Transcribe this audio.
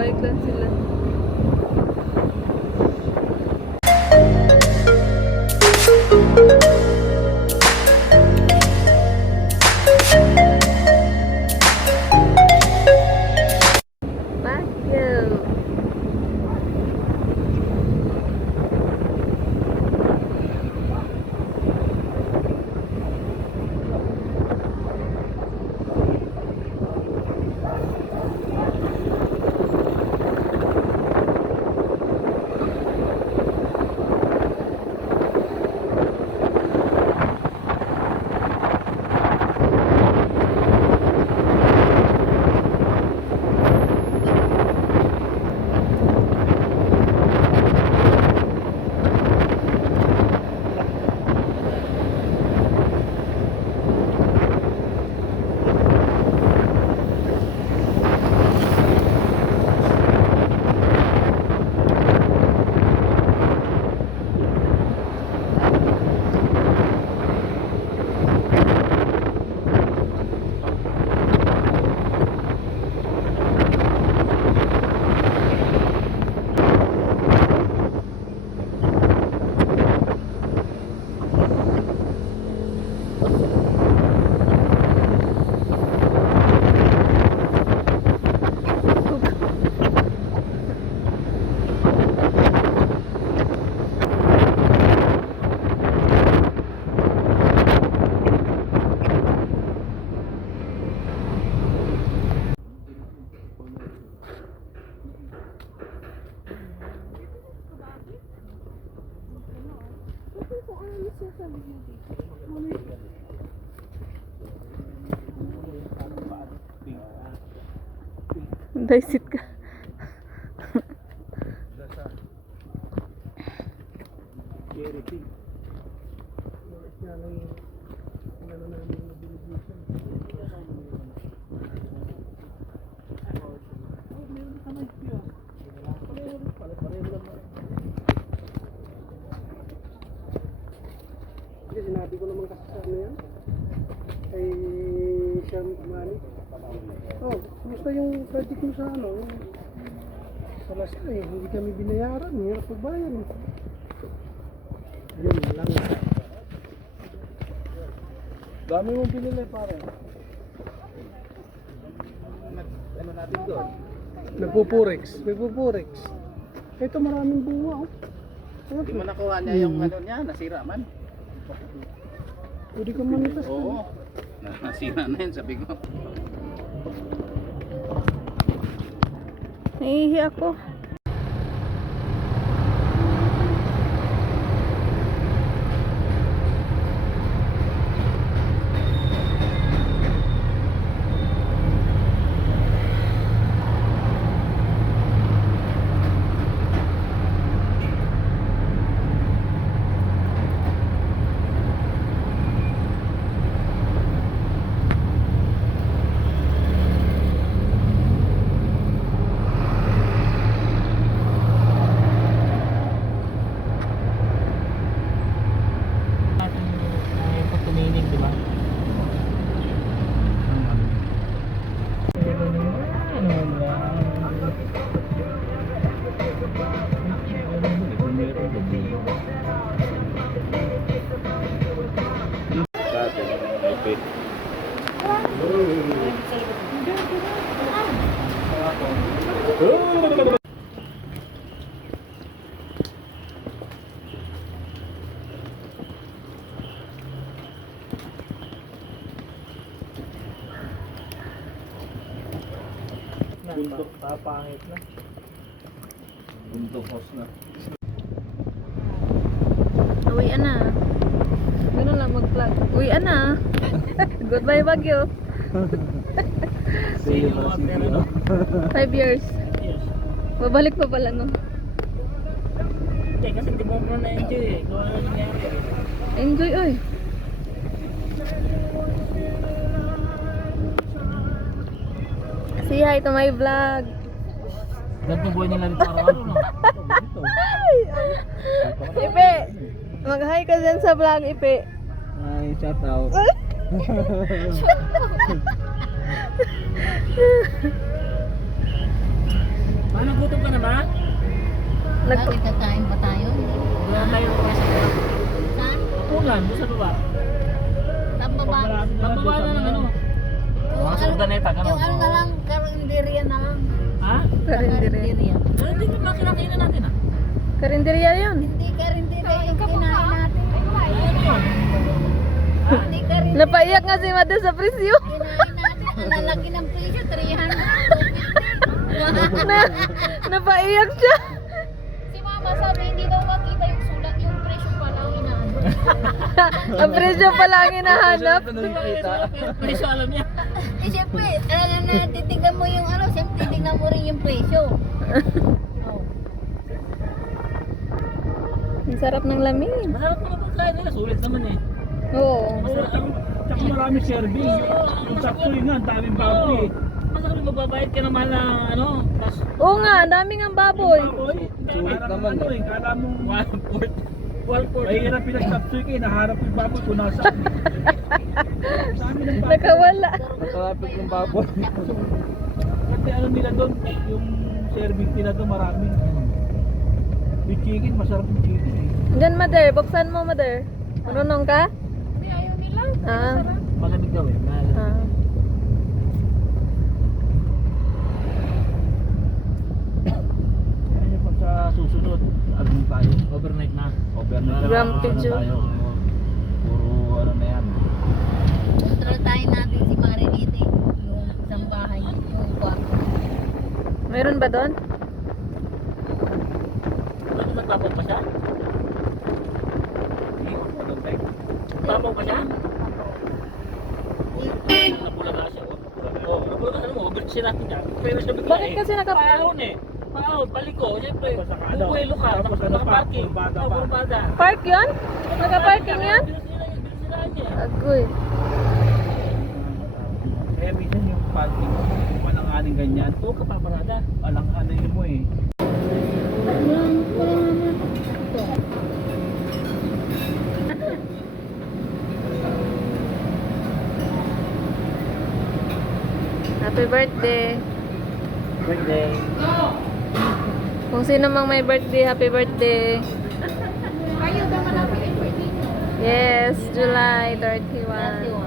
Balik lang sila. Baguio. Daisit ka. Sinabi ko naman kasi sa ano yan ay siyang kumani. Oh, kumusta yung project mo sa ano? Sa Lasal eh, hindi kami binayaran, hirap pagbayan eh. Yun lang. Dami mong binili pare. Ano natin doon? Nagpupurex. Ito maraming bunga oh. Hindi mo nakuha niya yung ano niya, nasira man. Pwede ka manitas ka. Oo. Nasira na yun, sabi ko. Nahihi ako. Buntok, papangit na. Buntok house na. Uwian na. Ganun lang mag-vlog. Uwian na. Goodbye Baguio. See you mga Pilipino. 5 years. Yes. Babalik pa pala no. Hindi, kasi hindi mo na-enjoy eh. Kung ano nangyari. Enjoy oy. Say hi to my vlog. Ganito buhay nila dito araw-araw no? Ipe, mag-hi ka dyan sa vlog, Ipe. Ay, shout out. Urdaneta, Yung ano na gano'n. lang, karinderya na lang. Ha? Karinderya. Pero hindi naman kinakainan natin ah. Karinderya yun. Hindi karinderya yung kinain natin. Ano yun? Hindi karinderya. Napaiyak nga si Mada sa presyo. Kinain natin. Ang lalaki ng presyo, 300. Na, napaiyak siya. Si mama sabi, hindi daw makita yung sulat, yung presyo pa lang inaano. Ang presyo pala ang hinahanap. Presyo alam niya. Eh syempre, alam na titignan mo yung ano, syempre titignan mo rin yung presyo. Oh. Ang sarap ng lamin. Masarap naman pagkain nila. Sulit naman eh. Oo. Masarap. Tsaka marami serving. Yung sakto yun nga, ang daming baboy. Masarap yung magbabayad ka naman ng ano. Tapos Oo nga, ang daming ang baboy. Baboy, Sulit parang naman ano eh. Kala mong 1/4. mahirap pinagtapsoy kayo, naharap yung baboy kung nasaan. Sa amin ang baboy. Nakawala. Nakalapit ng baboy. Kasi ano nila doon, yung serving nila doon marami. Yung chicken, masarap yung chicken eh. Diyan, Mother. Buksan mo, Mother. Marunong ka? Hindi, ayaw nila. Ah. Malamig daw eh. Ah. Kaya pag sa susunod, ano tayo? Overnight na. Overnight Grumpy ano Joe. tayo. Puro ano na yan. Kontratahin natin si Marinite. Yung isang bahay, yung kwarto. Meron ba doon? Ano nagpapaw pa siya? Papaw pa siya? Nabulaga siya. Oo, nabulaga siya mo. Overnight siya natin yan. Pero siya bigla Bakit eh. kasi Paahon eh. Paahon, paliko. Siyempre, Ano? bubuelo ka. Tapos Tapos ano pa? nakaparking. Kurbada pa. Kurbada. Park yun? Naka-parking yan? Binusirahan niya. Agoy. Kaya minsan yung parking, yung walang-aning ganyan, Oo, kapaparada. walang-aning mo eh. Happy birthday. Birthday. Kung sino mang may birthday, happy birthday. Kayo ba malapit yung birthday niyo? Yes, July 31.